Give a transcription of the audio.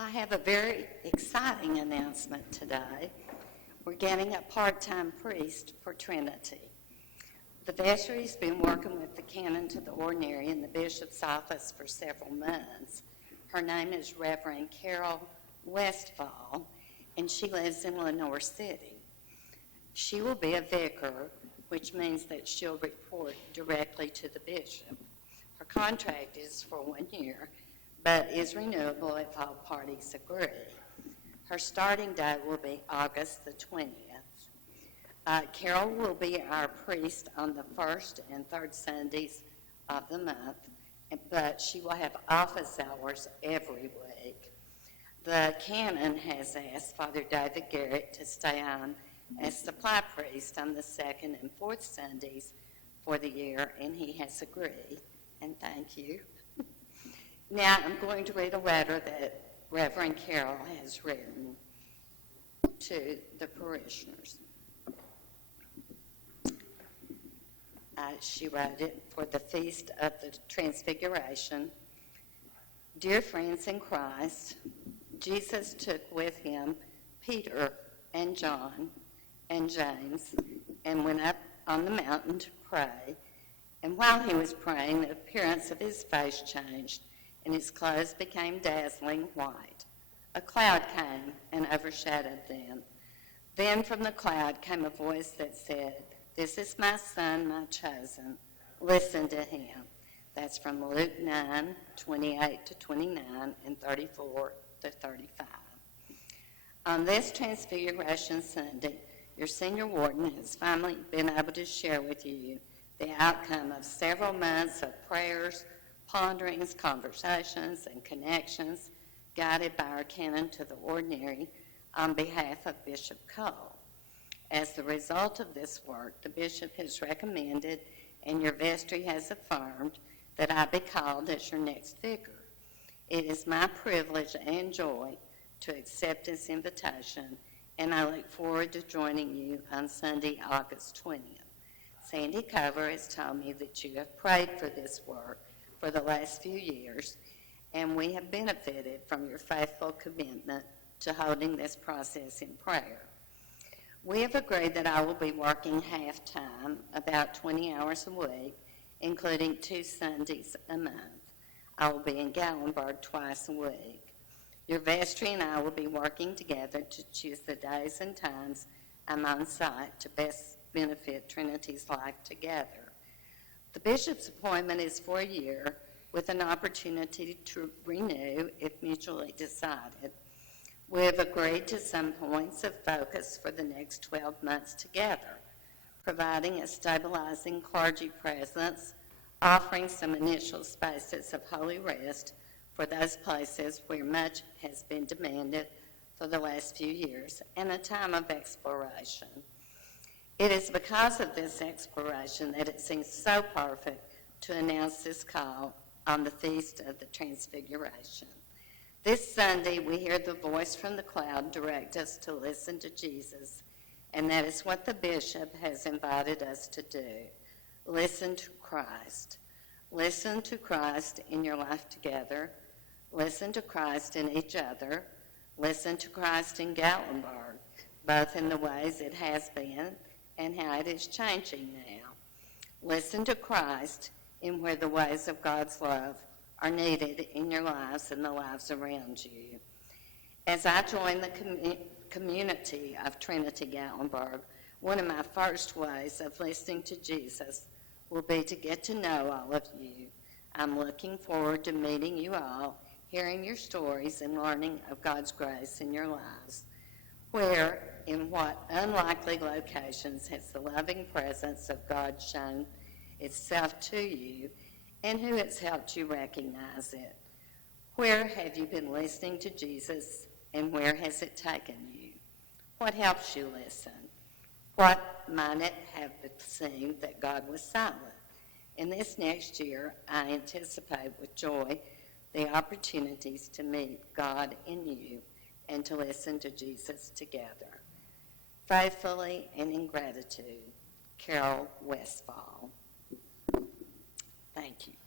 Well, I have a very exciting announcement today. We're getting a part-time priest for Trinity. The vestry's been working with the canon to the ordinary in the bishop's office for several months. Her name is Reverend Carol Westpfahl, and she lives in Lenore City. She will be a vicar, which means that she'll report directly to the bishop. Her contract is for 1 year, but is renewable if all parties agree. Her starting date will be August the 20th. Carol will be our priest on the first and third Sundays of the month, but she will have office hours every week. The canon has asked Father David Garrett to stay on as supply priest on the second and fourth Sundays for the year, and he has agreed, and thank you. Now I'm going to read a letter that Reverend Carol has written to the parishioners. She wrote it for the Feast of the Transfiguration. Dear friends in Christ, Jesus took with him Peter and John and James and went up on the mountain to pray. And while he was praying, the appearance of his face changed, and his clothes became dazzling white. A cloud came and overshadowed them. Then from the cloud came a voice that said, "This is my son, my chosen. Listen to him." That's from Luke 9, 28 to 29 and 34 to 35. On this Transfiguration Sunday, your senior warden has finally been able to share with you the outcome of several months of prayers, ponderings, conversations, and connections guided by our canon to the ordinary on behalf of Bishop Cole. As the result of this work, the bishop has recommended and your vestry has affirmed that I be called as your next vicar. It is my privilege and joy to accept this invitation, and I look forward to joining you on Sunday, August 20th. Sandy Cover has told me that you have prayed for this work for the last few years, and we have benefited from your faithful commitment to holding this process in prayer. We have agreed that I will be working half-time, about 20 hours a week, including 2 Sundays a month. I will be in Gatlinburg twice a week. Your vestry and I will be working together to choose the days and times I'm on site to best benefit Trinity's life together. The bishop's appointment is for a year with an opportunity to renew if mutually decided. We have agreed to some points of focus for the next 12 months together, providing a stabilizing clergy presence, offering some initial spaces of holy rest for those places where much has been demanded for the last few years, and a time of exploration. It is because of this exploration that it seems so perfect to announce this call on the Feast of the Transfiguration. This Sunday, we hear the voice from the cloud direct us to listen to Jesus, and that is what the bishop has invited us to do. Listen to Christ. Listen to Christ in your life together. Listen to Christ in each other. Listen to Christ in Gatlinburg, both in the ways it has been and how it is changing now. Listen to Christ in where the ways of God's love are needed in your lives and the lives around you. As I join the community of Trinity Gatlinburg, one of my first ways of listening to Jesus will be to get to know all of you. I'm looking forward to meeting you all, hearing your stories, and learning of God's grace in your lives. Where, in what unlikely locations has the loving presence of God shown itself to you, and who has helped you recognize it? Where have you been listening to Jesus, and where has it taken you? What helps you listen? What might it have seemed that God was silent? In this next year, I anticipate with joy the opportunities to meet God in you and to listen to Jesus together. Faithfully and in gratitude, Carol Westphahl. Thank you.